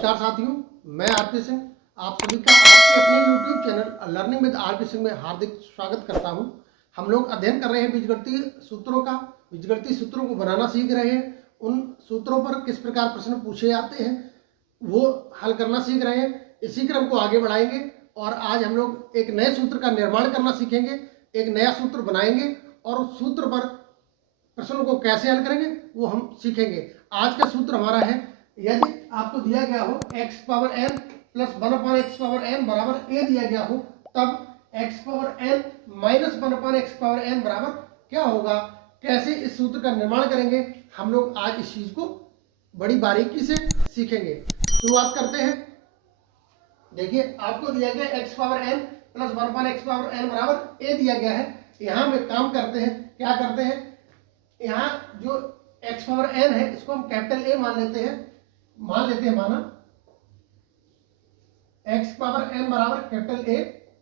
नमस्कार साथियों, मैं आरपी सिंह आप सभी का आपके अपने YouTube channel learning with RP Singh में हार्दिक स्वागत करता हूं। हम लोग अध्ययन कर रहे हैं बीजगणितीय सूत्रों का। बीजगणितीय सूत्रों को बनाना सीख रहे हैं। उन सूत्रों पर किस प्रकार प्रश्न पूछे जाते हैं वो हल करना सीख रहे हैं। इसी क्रम को आगे बढ़ाएंगे और आज हम लोग एक नए सूत्र का निर्माण करना सीखेंगे, एक नया सूत्र बनाएंगे और उस सूत्र पर प्रश्नों को कैसे हल करेंगे वो हम सीखेंगे। आज का सूत्र हमारा है, यदि आपको दिया गया हो x power n plus 1/x power n बराबर a दिया गया हो, तब x power n minus 1/x power n बराबर क्या होगा, कैसे इस सूत्र का निर्माण करेंगे, हम लोग आज इस चीज को बड़ी बारीकी से सीखेंगे। शुरुआत करते हैं। देखिए, आपको दिया गया x power n plus 1/x power n बराबर a दिया गया है। यहां हम एक काम करते हैं, क्या करते हैं, यहाँ जो x पावर n है इसको हम कैपिटल A मान लेते हैं। माना x पावर n बराबर कैपिटल A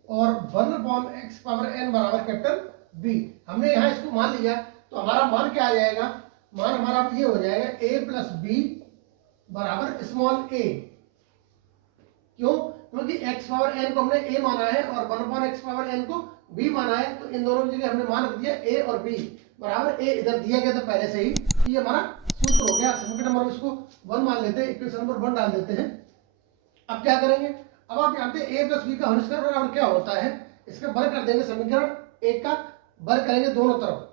और 1/x पावर n बराबर कैपिटल B। हमने यहाँ इसको मान लिया तो हमारा मान क्या आ जाएगा, मान हमारा ये हो जाएगा a प्लस b बराबर स्मॉल a। क्यों? क्योंकि x पावर n को हमने a माना है और 1/x पावर n को b माना है, तो इन दोनों की जगह हमने मान रख दिया a और b बराबर a। इधर दिया गया था पहले से ही, ये हमारा सूत्र हो गया। समीकरण नंबर इसको 1 मान लेते हैं, इक्वेशन नंबर 1 डाल देते हैं। अब क्या करेंगे, अब आप जानते हैं a प्लस b का होल स्क्वायर बराबर क्या होता है, इसका वर्ग कर देंगे। समीकरण 1 का वर्ग करेंगे दोनों तरफ,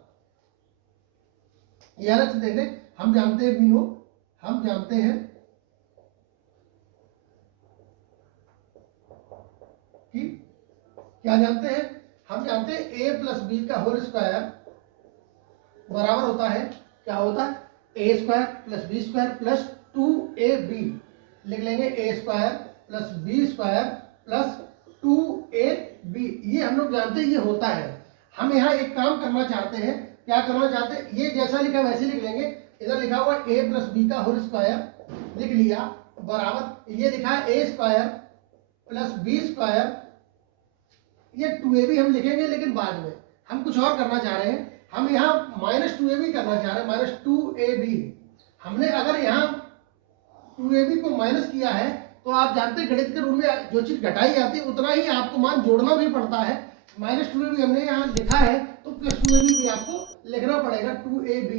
ये अलग से देख लें। हम जानते हैं b नो, हम जानते हैं कि क्या जानते हैं, हम जानते हैं a प्लस b का होल स्क्वायर बराबर होता है, क्या होता है, a square plus b square plus 2ab। लिख लेंगे a square plus b square plus 2ab। ये हम लोग जानते हैं ये होता है। हम यहाँ एक काम करना चाहते हैं, क्या करना चाहते हैं, ये जैसा लिखा वैसे लिख लेंगे। इधर लिखा हुआ a प्लस b का होल स्क्वायर लिख लिया बराबर, ये लिखा है a square plus b square, ये 2ab हम लिखेंगे लेकिन बाद में। हम कुछ और करना चाह रहे हैं, हम यहाँ माइनस 2ab करना चाह रहे हैं, माइनस 2ab। हमने अगर यहाँ 2ab को माइनस किया है तो आप जानते हैं गणित के रूल में जो चीज घटाई जाती है उतना ही आपको मान जोड़ना भी पड़ता है। माइनस 2ab हमने यहाँ लिखा है तो प्लस 2ab भी आपको लिखना पड़ेगा, 2ab।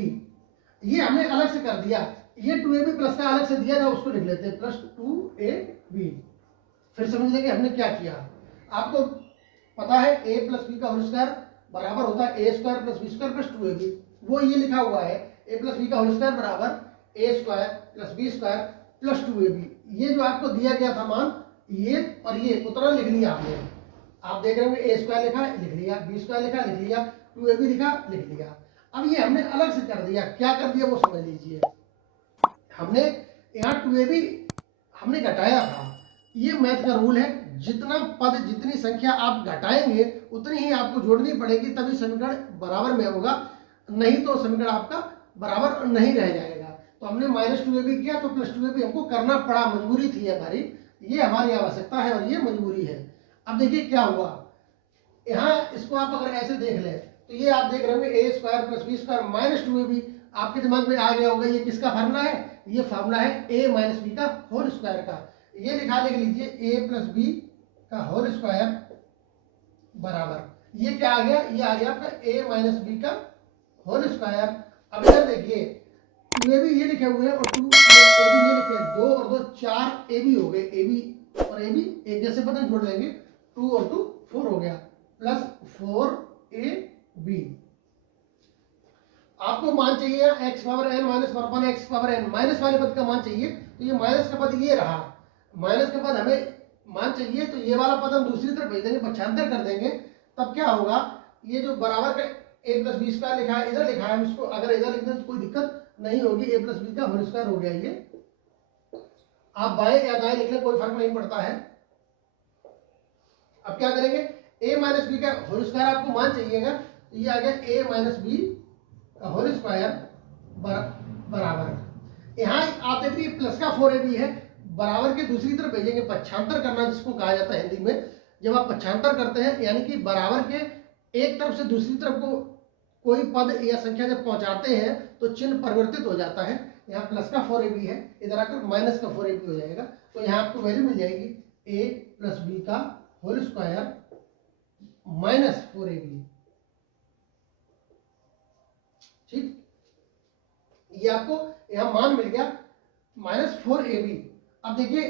ये हमने अलग से कर दिया, ये 2ab प्लस का अलग से दिया था उसको लिख लेते हैं प्लस 2ab। फिर समझ लेंगे हमने क्या किया। आपको पता है a प्लस b का होल स्क्वायर बराबर होता है a square plus b square plus 2ab। वो ये लिखा हुआ है a प्लस b का होल स्क्वायर बराबर a square plus b square plus 2ab। ये जो आपको दिया गया था मान, ये और ये उतना लिख लिया आपने। आप देख रहे होंगे a स्क्वायर लिखा लिख लिया, b स्क्वायर लिखा लिख लिया, 2ab लिखा लिख लिया। अब ये हमने अलग से कर दिया, क्या कर दिया वो समझ लीजिए। हमने यहाँ 2ab हमने घटाया था। ये मैथ का रूल है, जितना पद जितनी संख्या आप घटाएंगे उतनी ही आपको जोड़नी पड़ेगी, तभी समीकरण बराबर में होगा, नहीं तो समीकरण आपका बराबर नहीं रह जाएगा। तो हमने माइनस 2ab किया तो प्लस 2ab हमको करना पड़ा, मजबूरी थी हमारी, ये हमारी आवश्यकता है और ये मजबूरी है। अब देखिए क्या हुआ, यहाँ इसको आप अगर ऐसे देख लें तो ये आप देख रहे होंगे a square plus b square minus 2ab। आपके दिमाग में आ गया होगा ये किसका फार्मूला है, ये फार्मूला है a माइनस b का होल स्क्वायर का। ये लिखा लिख लीजिए a प्लस b का होल स्क्वायर बराबर, ये क्या आ गया, ये आ गया आपका a माइनस b का होल स्क्वायर। अब इधर देखिए 2ab ये लिखे हुए हैं और 2ab ये लिखे, 2 और 2 4 ab हो गए, ab और ab एक जैसे पता जोड़ लेंगे, 2 और 2 4 हो गया प्लस 4ab। आपको मान चाहिए x power n minus 1/x power n, minus वाले पद का मान चाहिए, तो ये माइनस का पद ये रहा, माइनस का पद हमें मान चाहिए, तो ये वाला पद हम दूसरी तरफ भेज देंगे, पक्षांतर कर देंगे। तब क्या होगा, ये जो बराबर का a प्लस b स्क्वायर लिखा है इधर लिखा है, हम इसको अगर इधर लिख दें तो कोई दिक्कत नहीं होगी, a प्लस b का होल स्क्वायर हो गया। ये आप बाएं या दाएं लिख लें, कोई फर्क नहीं पड़ता है। अब क्या करेंगे, a माइनस b का होल स्क्वायर आपको मान चाहिएगा, तो ये आ गया a माइनस b का होल स्क्वायर बराबर, यहाँ आप देख रहिए प्लस का 4ab है, बराबर के दूसरी तरफ भेजेंगे, पक्षांतर करना जिसको कहा जाता है हिंदी में। जब आप पक्षांतर करते हैं यानी कि बराबर के एक तरफ से दूसरी तरफ को कोई पद या संख्या जब पहुंचाते हैं तो चिन्ह परिवर्तित हो जाता है। यहाँ प्लस का 4ab है, इधर आकर माइनस का 4ab हो जाएगा। तो यहाँ आपको वैल्यू मिल जाएगी a प्लस बी का होल स्क्वायर माइनस 4ab। ठीक, ये आपको यहाँ मान मिल गया माइनस 4ab। अब देखिए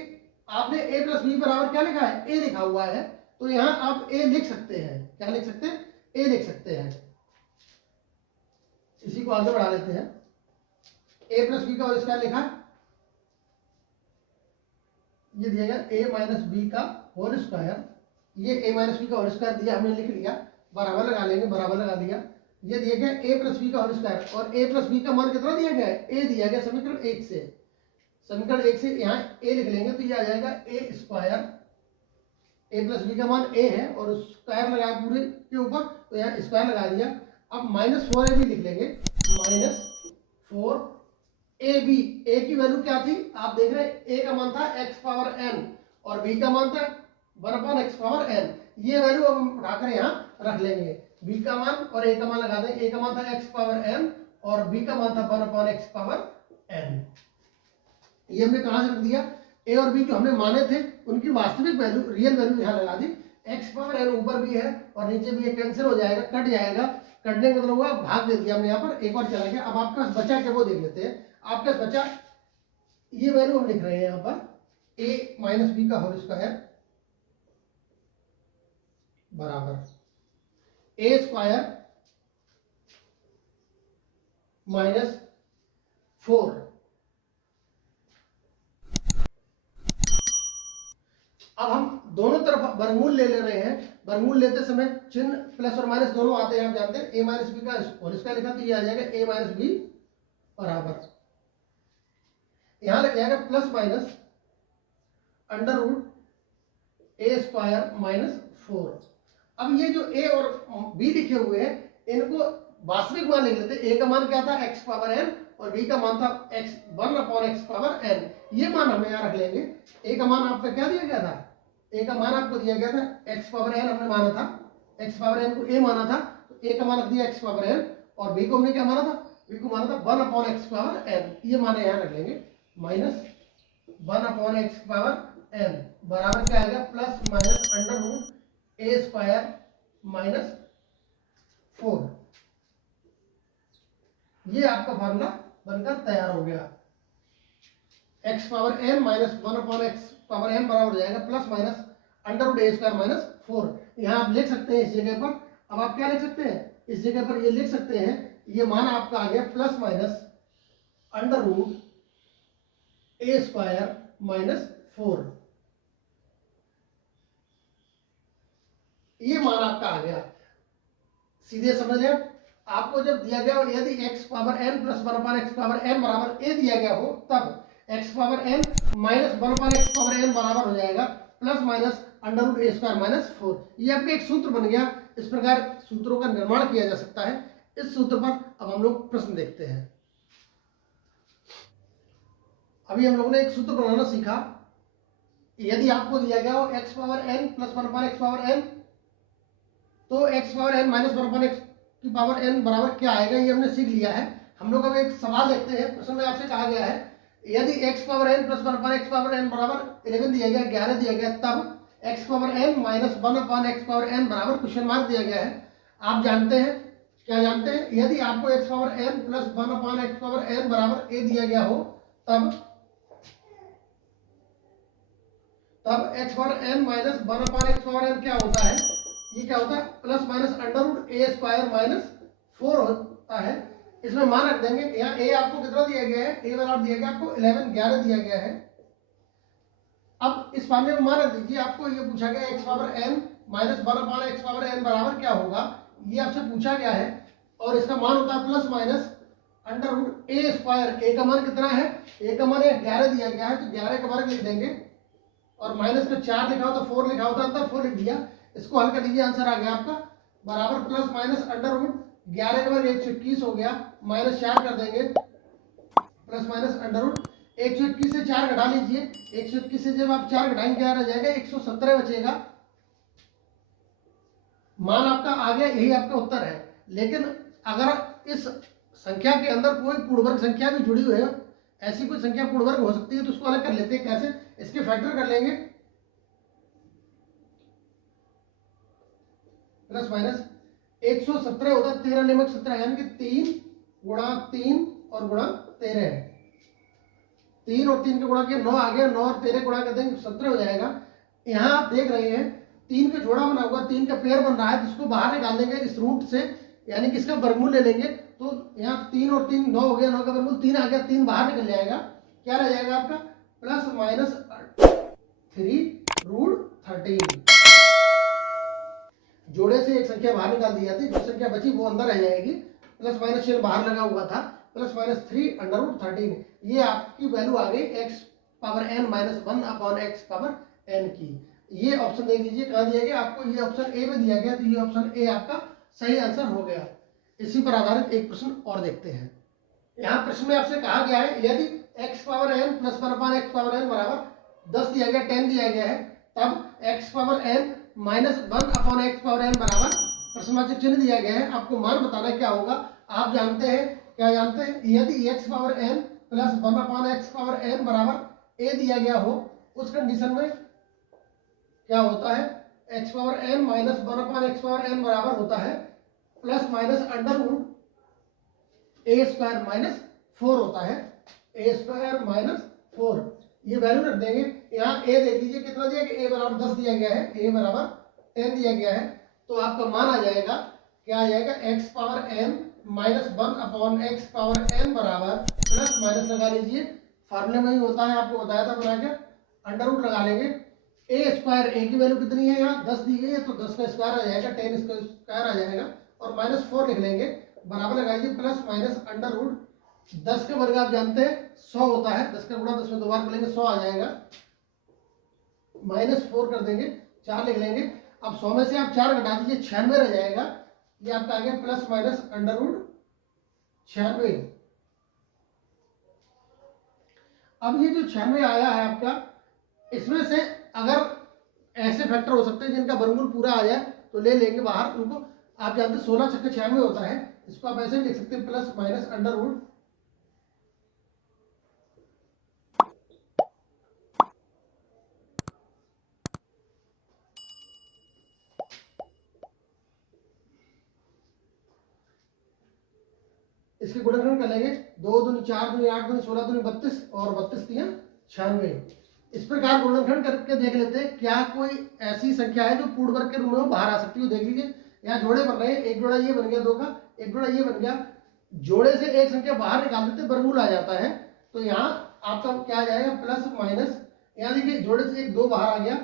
आपने a प्लस बी बराबर क्या लिखा है, a लिखा हुआ है, तो यहाँ आप a लिख सकते हैं। क्या लिख सकते हैं, a लिख सकते हैं। इसी को आगे बढ़ा लेते हैं। a प्लस बी का होल स्क्वायर लिखा, ये दिया गया a माइनस बी का होल स्क्वायर, ये a माइनस बी का होल स्क्वायर दिया, हमने लिख लिया, बराबर लगा लेंगे, बराबर लगा दिया। ये दिया गया a प्लस बी का होल स्क्वायर, और a प्लस बी का मान कितना दिया गया है, a दिया गया समीकरण 1 से। समीकरण 1 से यहाँ a लिख लेंगे तो ये आ जाएगा a square, a plus B का मान a है और स्क्वायर लगाया पूरे के ऊपर, तो यहाँ स्क्वायर लगा दिया। अब माइनस 4ab लिख लेंगे, माइनस 4ab। a की वैल्यू क्या थी आप देख रहे हैं, a का मान था x पावर n और b का मान था 1/x पावर n। ये वैल्यू अब हम उठाकर यहाँ रख लेंगे, b का मान और a का मान लगा देंगे। a का मान था x पावर n और b का मान था 1/x पावर n। ये हमने कहाँ से रख दिया, a और b जो हमने माने थे उनकी वास्तविक वैल्यू, रियल वैल्यू यहाँ लगा दी। x पावर n ऊपर भी है और नीचे भी है, कैंसिल हो जाएगा, कट जाएगा। कटने का मतलब हुआ भाग दे दिया हमने यहाँ पर, एक और चला गया। अब आपके पास बचा क्या वो देख लेते हैं। आपके पास बचा ये वैल्यू हम लिख रहे हैं यहाँ पर, a माइनस बी का होल स्क्वायर बराबर a स्क्वायर माइनस 4। अब हम दोनों तरफ वर्गमूल ले रहे हैं। वर्गमूल लेते समय चिन्ह प्लस और माइनस दोनों आते हैं, आप जानते हैं। a माइनस बी का होल स्क्वायर लिखा तो ये आ जाएगा a माइनस बी बराबर, यहां लग जाएगा plus minus under root a square minus 4। अब ये जो a और b लिखे हुए हैं इनको वास्तविक मान लिख लेते हैं। a का मान क्या था, x पावर n और b का मान था x पावर n। ये मान हम यहाँ रख लेंगे। a का मान आपका क्या दिया गया था, a का मान आपको दिया गया था x पावर n हमने माना था, x पावर n को a माना था, तो a का मान रख दिया x पावर n और b को हमने क्या माना था, b को माना था 1/x पावर n। ये मान यहाँ रख लेंगे, माइनस 1/x पावर n बराबर क्या आएगा, plus minus under root a square minus 4। ये आपका फॉर्मूला बनकर तैयार हो गया। x power n minus 1/x power n बराबर हो जाएगा plus minus under root a square minus 4। यहाँ आप लिख सकते हैं इस जगह पर। अब आप क्या लिख सकते हैं, इस जगह पर ये लिख सकते हैं, ये मान आपका आ गया plus minus under root a square minus 4। ये मान आपका आ गया। सीधे समझ लें, आपको जब दिया गया हो, यदि x power n plus 1/x power n बराबर a दिया गया हो, तब x power n minus 1/x power n बराबर हो जाएगा plus minus under root a square minus 4। ये आपका एक सूत्र बन गया। इस प्रकार सूत्रों का निर्माण किया जा सकता है। इस सूत्र पर अब हम लोग प्रश्न देखते हैं। अभी हम लोगों ने एक सूत्र बनाना सीखा। यदि आपको दिया गया हो x power n plus 1/x power n, तो x power n minus 1/x की पावर n बराबर क्या आएगा, ये हमने सीख लिया है। हम लोग अब एक सवाल देखते हैं। प्रश्न में आपसे कहा गया है, यदि x power n plus 1/x power n बराबर 11 दिया गया, 11 दिया गया, तब x power n minus 1/x power n बराबर क्वेश्चन मार्क दिया गया है। आप जानते हैं, क्या जानते हैं, यदि आपको x power n plus 1/x power n बराबर a दिया गया हो, तब x power n minus 1/x power n क्या होता है, ये क्या होता है, plus minus under root a square minus 4 होता है। इसमें मान रख देंगे। यहाँ a आपको कितना दिया गया है, a वाला दिया गया आपको 11 दिया गया है। अब इस फॉर्मूले में मान रख दीजिए। आपको ये पूछा गया x power n minus 1/x power n बराबर क्या होगा, ये आपसे पूछा गया है। और इसका मान होता है plus minus under root a square. a का मान कितना है, a का मान 11 दिया गया है, तो 11 का वर्ग लिख देंगे और माइनस में 4 लिखा हो तो 4 लिखा होता, तब 4 लिख दिया। इसको हल कर लीजिए, आंसर आ गया आपका बराबर प्लस माइनस अंडर रूट 11 का वर्ग 121 हो गया, माइनस 4 कर देंगे, प्लस माइनस अंडर रूट 121 से 4 घटा लीजिए। 121 से जब आप 4 घटाएंगे क्या रह जाएगा, 117 बचेगा। मान आपका आ गया, यही आपका उत्तर है। लेकिन अगर इस संख्या के अंदर कोई पूर्णवर्ग संख्या भी जुड़ी हुई है, ऐसी कोई संख्या पूर्ण वर्ग हो सकती है तो उसको अलग कर लेते हैं। कैसे? इसके फैक्टर कर लेंगे, प्लस माइनस 117 होता है 13 निमक 17, यानी कि 3 गुणा 3 और गुणा 13 है। 3 और 3 के गुणा किया 9 आ गया, 9 और 13 गुणा कर देंगे 17 हो जाएगा। यहाँ आप देख रहे हैं 3 का जोड़ा बना हुआ, 3 का पेयर बन रहा है, जिसको बाहर निकाल देंगे इस रूट से, यानी कि इसका वर्गमूल ले लेंगे। तो यहाँ 3 और 3 9 हो गया, 9 का वर्गमूल 3 आ गया, 3 बाहर निकल जाएगा। क्या रह जाएगा आपका? Plus minus 3 root 13। जोड़े से एक संख्या बाहर निकाल दी जाती, जो संख्या बची वो अंदर रह जाएगी। प्लस माइनस चिन्ह बाहर लगा हुआ था, प्लस माइनस 3 अंडर रूट 13। ये आपकी वैल्यू आ गई x power n minus 1 upon x power n की। ये ऑप्शन देख लीजिए कहाँ दिया गया आपको, ये ऑप्शन ए में दिया गया, तो ये ऑप्शन ए आपका सही आंसर हो गया। इसी पर आधारित एक प्रश्न और देखते हैं। यहाँ प्रश्न में आपसे कहा गया है यदि x power n plus 1 upon x power n बराबर 10 दिया गया, 10 दिया गया है, तब x power n minus 1 upon x power n बराबर प्रश्नवाचक चिन्ह दिया गया है, आपको मान बताना क्या होगा। आप जानते हैं, क्या जानते हैं? यदि x power n plus 1 upon x power n बराबर a दिया गया हो, उस कंडीशन में क्या होता है? x power n minus 1 upon x power n बराबर होता है plus minus under root a square minus 4 होता है, a स्क्वायर माइनस 4। ये वैल्यू रख देंगे। यहाँ a देख लीजिए कितना दिया गया, a बराबर 10 दिया गया है, a बराबर 10 दिया गया है, तो आपका मान आ जाएगा, क्या आ जाएगा? x power n minus 1 upon x power n बराबर प्लस माइनस लगा लीजिए, फार्मूले में ही होता है, आपको बताया था बना के, अंडर रूट लगा लेंगे। a स्क्वायर, a की वैल्यू कितनी है? यहाँ 10 दी गई है, तो 10 का स्क्वायर आ जाएगा, 10 इसका स्क्वायर आ जाएगा, और माइनस 4 लिख लेंगे, बराबर लगाइए प्लस माइनस अंडर रूट 10 का वर्ग आप जानते हैं 100 होता है, 10 का गुणा 10 में 2 बार करेंगे 100 आ जाएगा, माइनस 4 कर देंगे, 4 लिख लेंगे। अब 100 में से आप 4 घटा दीजिए, 96 रह जाएगा। ये आपका आ गया प्लस माइनस अंडर रूट 96। अब ये जो 96 आया है आपका, इसमें से अगर ऐसे फैक्टर हो सकते हैं जिनका वर्गमूल पूरा आ जाए तो ले लेंगे बाहर उनको। आप जानते हैं 16 छक्के 96 होता है, इसको आप ऐसे भी लिख सकते हैं प्लस माइनस अंडर रूट 96। इसके गुणनखंड कर लेंगे, 2 दूनी 4 दूनी 8 दूनी 16 दूनी 32 और 32 तियां 96। इस प्रकार गुणनखंड करके देख लेते हैं क्या कोई ऐसी संख्या है जो पूर्ण वर्ग के रूप में बाहर आ सकती है। देख लीजिए यहाँ जोड़े बन रहे हैं, एक जोड़ा ये बन गया 2 का, एक जोड़ा ये बन गया, जोड़े से एक संख्या बाहर निकाल देते वर्गमूल आ जाता है। तो यहाँ आपका क्या आ जाएगा? प्लस माइनस, यहाँ देखिए जोड़े से एक 2 बाहर आ गया,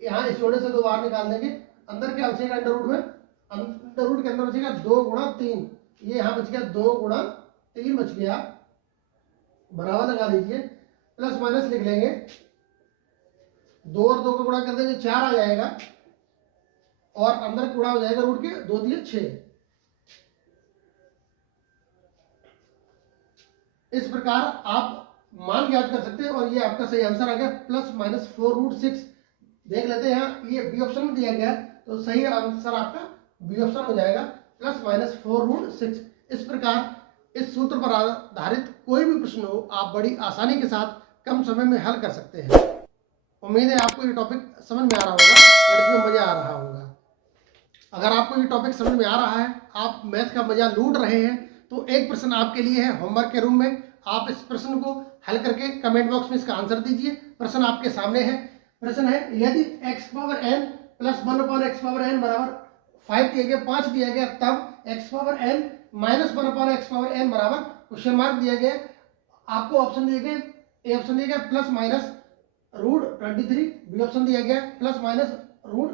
यहाँ इस जोड़े से 2 बाहर निकाल देंगे, अंदर क्या बचेगा? अंडर रूट में, अंडर रूट के अंदर बचेगा 2 गुणा 3, ये यहाँ बच गया 2 गुणा 3 बच गया, बराबर लगा दीजिए, प्लस माइनस लिख लेंगे, 2 और 2 का गुणा कर देंगे 4 आ जाएगा, और अंदर गुणा हो जाएगा रूट के 2 दिए 6। इस प्रकार आप मान ज्ञात कर सकते हैं, और ये आपका सही आंसर आ गया प्लस माइनस 4 रूट 6। देख लेते हैं यहाँ ये बी ऑप्शन में दिया गया, तो सही आंसर आपका बी ऑप्शन हो जाएगा प्लस माइनस 4 रूट 6। इस प्रकार इस सूत्र पर आधारित कोई भी प्रश्न हो आप बड़ी आसानी के साथ कम समय में हल कर सकते हैं। उम्मीद है आपको ये टॉपिक समझ में आ रहा होगा, गणित में मजा आ रहा होगा। अगर आपको ये टॉपिक समझ में आ रहा है, आप मैथ का मजा लूट रहे हैं, तो एक प्रश्न आपके लिए है होमवर्क के रूम में। आप इस प्रश्न को हल करके कमेंट बॉक्स में इसका आंसर दीजिए। प्रश्न आपके सामने है। प्रश्न है यदि x power n plus 1 upon x power n बराबर 5 दिया गया, 5 दिया गया, तब x power n minus 1 upon x power n बराबर क्वेश्चन मार्क दिया गया। आपको ऑप्शन दिए गए, ए ऑप्शन दिया गया plus minus root 23, B option दिया गया plus minus root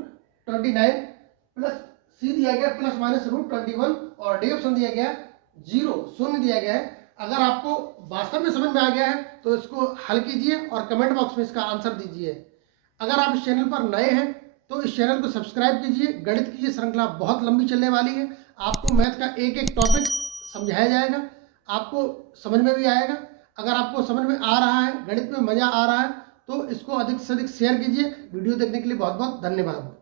29, plus C दिया गया प्लस माइनस रूट 21, और डी ऑप्शन दिया गया 0 शून्य दिया गया है। अगर आपको वास्तव में समझ में आ गया है तो इसको हल कीजिए और कमेंट बॉक्स में इसका आंसर दीजिए। अगर आप इस चैनल पर नए हैं तो इस चैनल को सब्सक्राइब कीजिए। गणित की ये श्रृंखला बहुत लंबी चलने वाली है। आपको मैथ का एक एक टॉपिक समझाया जाएगा, आपको समझ में भी आएगा। अगर आपको समझ में आ रहा है, गणित में मजा आ रहा है, तो इसको अधिक से अधिक शेयर कीजिए। वीडियो देखने के लिए बहुत बहुत धन्यवाद।